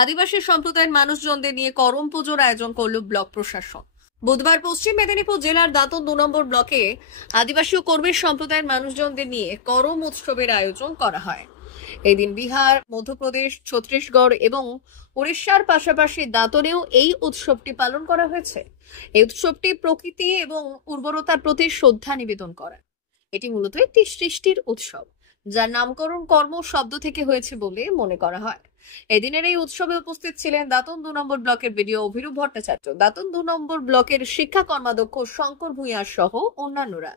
আদিবাসী সম্প্রদায়ের মানুষজনদের নিয়ে করম পুজোর আয়োজন করল ব্লক প্রশাসন। বুধবার পশ্চিম মেদিনীপুর জেলার দাঁতন 2 নম্বর ব্লকে আদিবাসী ও কর্মী সম্প্রদায়ের মানুষজনদের নিয়ে করম উৎসবের আয়োজন করা হয়। এই দিন বিহার, মধ্যপ্রদেশ, ছত্তিশগড় এবং উড়িষ্যার পাশাপাশি দাঁতনেও এই উৎসবটি পালন করা হয়েছে। এই উৎসবটি প্রকৃতি এবং উর্বরতার প্রতি শ্রদ্ধা নিবেদন করে। এটি মূলত একটি সৃষ্টির উৎসব, যার নামকরণ কর্ম শব্দ থেকে হয়েছে বলে মনে করা হয়। এদিনের এই উৎসবে উপস্থিত ছিলেন দাঁতন 2 নম্বর ব্লকের বিডিও অভিরূপ ভট্টাচার্য, দাঁতন 2 নম্বর ব্লকের শিক্ষা কর্মাধ্যক্ষ শঙ্কর ভূঁইয়া সহ অন্যান্যরা।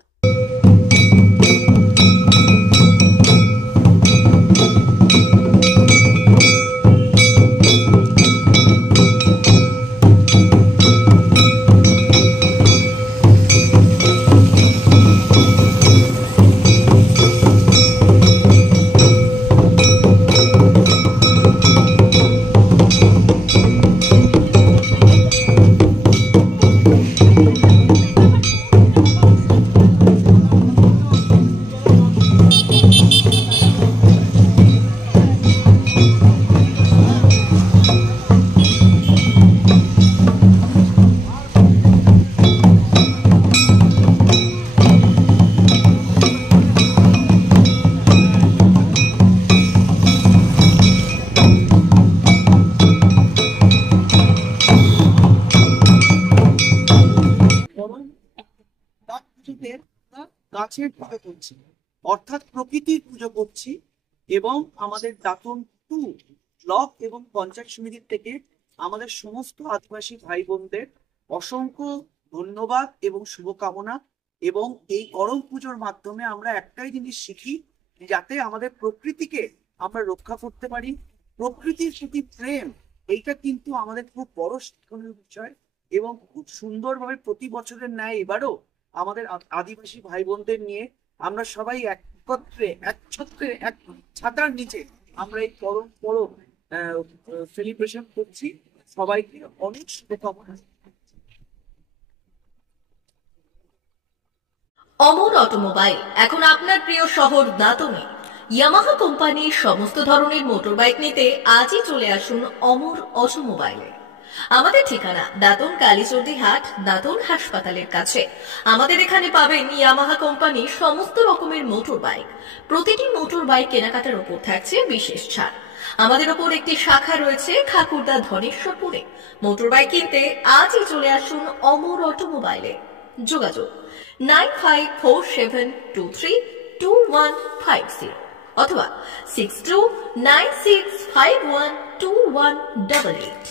গাছের পুজো করছি, অর্থাৎ প্রকৃতির পুজো করছি। এবং আমাদের দাঁতন 2 ব্লক এবং পঞ্চায়েত সমিতির থেকে আমাদের সমস্ত আদিবাসী ভাই বোনদের অসংখ্য ধন্যবাদ এবং শুভকামনা। এবং এই করম পুজোর মাধ্যমে আমরা একটাই জিনিস শিখি, যাতে আমাদের প্রকৃতিকে আমরা রক্ষা করতে পারি। প্রকৃতির প্রতি প্রেম, এইটা কিন্তু আমাদের খুব বড় শিক্ষণীয় বিষয়। এবং খুব সুন্দরভাবে প্রতি বছরের ন্যায় এবারও আমাদের আদিবাসী ভাই বোনদের নিয়ে আমরা সবাই একত্রে একছত্রে এক ছাতার নিচে আমরা এই পরম সেলিব্রেশন করছি। সবাইকে অনেক শুভকামনা। অমর অটোমোবাইল এখন আপনার প্রিয় শহর দাঁতনে। ইয়ামাহা কোম্পানির সমস্ত ধরনের মোটরবাইক নিতে আজই চলে আসুন অমর অটোমোবাইলে। আমাদের ঠিকানা দাঁতন কালীচর্দি হাট, দাঁতন হাসপাতালের কাছে। আমাদের এখানে পাবেন ইয়ামাহা কোম্পানির সমস্ত রকমের মোটর বাইক। প্রতিটি মোটর বাইক কেনাকাটার উপর থাকছে বিশেষ ছাড়। আমাদের ওপর একটি শাখা রয়েছে খাকুরদা ধনেশ্বরপুরে। মোটর বাইক কিনতে আজই চলে আসুন অমর অটোমোবাইলে। যোগাযোগ 9547232150 অথবা 6296512188।